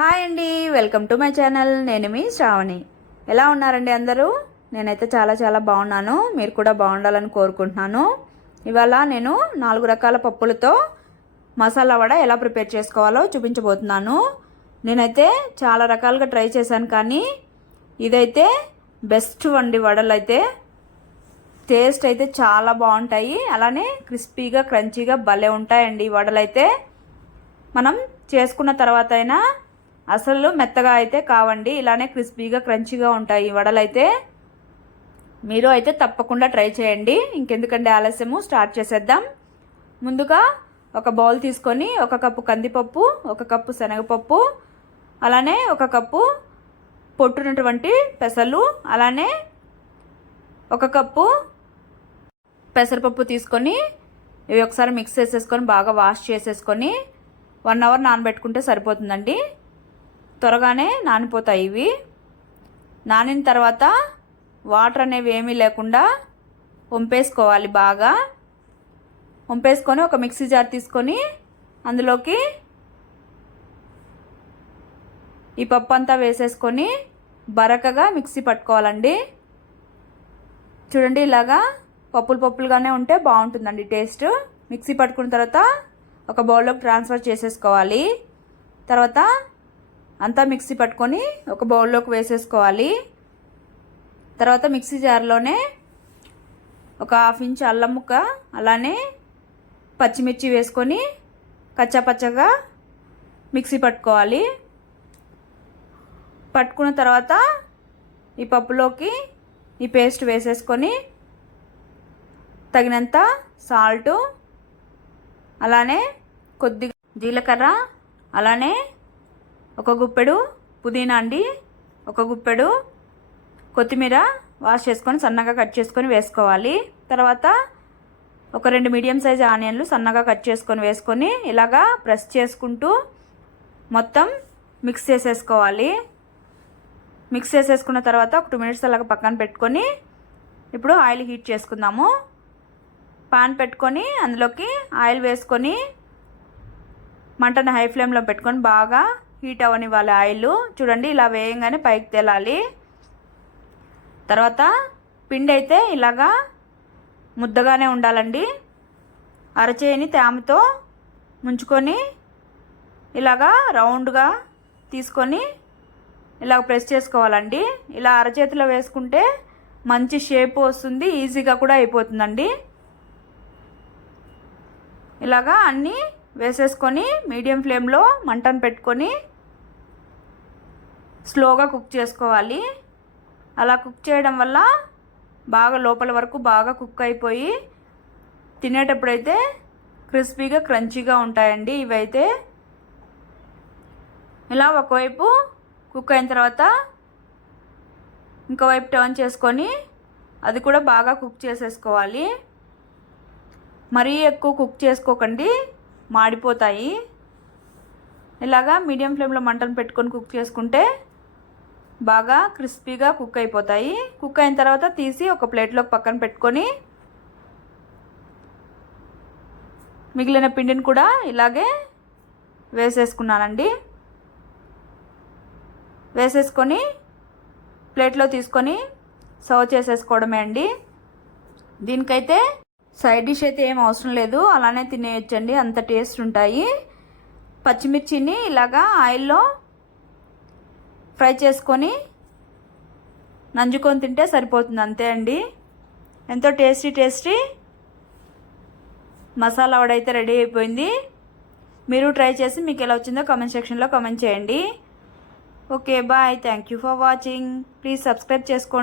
Hi అండి welcome to my channel. నేను మీ శ్రావణి. ఎలా ఉన్నారండి అందరూ? నేనైతే చాలా చాలా బాగున్నాను. మీరు కూడా బాగుండాలని కోరుకుంటున్నాను. ఇవాళ నేను నాలుగు రకాల పప్పులతో మసాలా వడ ఎలా ప్రిపేర్ చేసుకోవాలో చూపించబోతున్నాను. నేనైతే చాలా రకాలుగా ట్రై చేశాను కానీ ఇదైతే బెస్ట్ వండి వడలు అయితే టేస్ట్ అయితే చాలా బాగుంటాయి. అలానే క్రిస్పీగా క్రంచీగా భలే ఉంటాయండి ఈ వడలు అయితే మనం చేసుకున్న తర్వాత అయినా అసలు మెత్తగా అయితే కావండి ఇలానే క్రిస్పీగా క్రంచీగా ఉంటాయి ఈ వడలు అయితే మీరు అయితే తప్పకుండా ట్రై చేయండి. ఇంకెందుకంటే ఆలస్యము? స్టార్ట్ చేసేద్దాం. ముందుగా ఒక బౌల్ తీసుకొని ఒక కప్పు కందిపప్పు ఒక కప్పు శనగపప్పు అలానే ఒక కప్పు పొట్టునటువంటి పెసలు అలానే ఒక కప్పు పెసరపప్పు తీసుకొని ఇవి ఒకసారి మిక్స్ చేసేసుకొని బాగా వాష్ చేసేసుకొని వన్ అవర్ నానబెట్టుకుంటే సరిపోతుందండి. త్వరగానే నానిపోతాయి ఇవి. నానిన తర్వాత వాటర్ అనేవి ఏమీ లేకుండా వంపేసుకోవాలి బాగా. వంపేసుకొని ఒక మిక్సీ జార్ తీసుకొని అందులోకి ఈ పప్పు అంతా వేసేసుకొని బరకగా మిక్సీ పట్టుకోవాలండి. చూడండి ఇలాగా పప్పులు పప్పులుగానే ఉంటే బాగుంటుందండి టేస్ట్. మిక్సీ పట్టుకున్న తర్వాత ఒక బౌల్లోకి ట్రాన్స్ఫర్ చేసేసుకోవాలి. తర్వాత అంతా మిక్సీ పట్టుకొని ఒక బౌల్లోకి వేసేసుకోవాలి. తర్వాత మిక్సీ జార్లోనే ఒక హాఫ్ ఇంచ్ అల్లం ముక్క అలానే పచ్చిమిర్చి వేసుకొని కచ్చాపచ్చగా మిక్సీ పట్టుకోవాలి. పట్టుకున్న తర్వాత ఈ పప్పులోకి ఈ పేస్ట్ వేసేసుకొని తగినంత సాల్టు అలానే కొద్దిగా జీలకర్ర అలానే ఒక గుప్పెడు పుదీనా అండి ఒక గుప్పెడు కొత్తిమీర వాష్ చేసుకొని సన్నగా కట్ చేసుకొని వేసుకోవాలి. తర్వాత ఒక రెండు మీడియం సైజ్ ఆనియన్లు సన్నగా కట్ చేసుకొని వేసుకొని ఇలాగా ప్రెస్ చేసుకుంటూ మొత్తం మిక్స్ చేసేసుకోవాలి. మిక్స్ చేసేసుకున్న తర్వాత ఒక టూ మినిట్స్ అలాగ పక్కన పెట్టుకొని ఇప్పుడు ఆయిల్ హీట్ చేసుకుందాము. పాన్ పెట్టుకొని అందులోకి ఆయిల్ వేసుకొని మంటను హై ఫ్లేమ్లో పెట్టుకొని బాగా హీట్ అవ్వనివ్వాలి ఆయిల్. చూడండి ఇలా వేయంగానే పైకి తేలాలి. తర్వాత పిండి అయితే ఇలాగా ముద్దగానే ఉండాలండి. అరచేయిని తేమతో ముంచుకొని ఇలాగా రౌండ్గా తీసుకొని ఇలా ప్రెస్ చేసుకోవాలండి. ఇలా అరచేతిలో వేసుకుంటే మంచి షేప్ వస్తుంది ఈజీగా కూడా అయిపోతుందండి. ఇలాగా అన్నీ వేసేసుకొని మీడియం ఫ్లేమ్లో మంటను పెట్టుకొని స్లోగా కుక్ చేసుకోవాలి. అలా కుక్ చేయడం వల్ల బాగా లోపల వరకు బాగా కుక్ అయిపోయి తినేటప్పుడైతే క్రిస్పీగా క్రంచీగా ఉంటాయండి ఇవైతే. ఇలా ఒకవైపు కుక్ అయిన తర్వాత ఇంకోవైపు టర్న్ చేసుకొని అది కూడా బాగా కుక్ చేసేసుకోవాలి. మరీ ఎక్కువ కుక్ చేసుకోకండి. మాడిపోతాయి. ఇలాగా మీడియం ఫ్లేమ్లో మంటను పెట్టుకొని కుక్ చేసుకుంటే బాగా క్రిస్పీగా కుక్ అయిపోతాయి. కుక్ అయిన తర్వాత తీసి ఒక ప్లేట్లోకి పక్కన పెట్టుకొని మిగిలిన పిండిని కూడా ఇలాగే వేసేసుకున్నానండి. వేసేసుకొని ప్లేట్లో తీసుకొని సర్వ్ చేసేసుకోవడమే అండి. దీనికైతే సైడ్ డిష్ అయితే ఏం అవసరం లేదు అలానే తినేయచ్చండి. అంత టేస్ట్ ఉంటాయి. పచ్చిమిర్చిని ఇలాగా ఆయిల్లో ఫ్రై చేసుకొని నంజుకొని తింటే సరిపోతుంది అంతే అండి. ఎంతో టేస్టీ టేస్టీ మసాలా వడ అయితే రెడీ అయిపోయింది. మీరు ట్రై చేసి మీకు ఎలా వచ్చిందో కామెంట్ సెక్షన్లో కామెంట్ చేయండి. Okay bye. Thank you for watching. Please subscribe చేసుకోండి.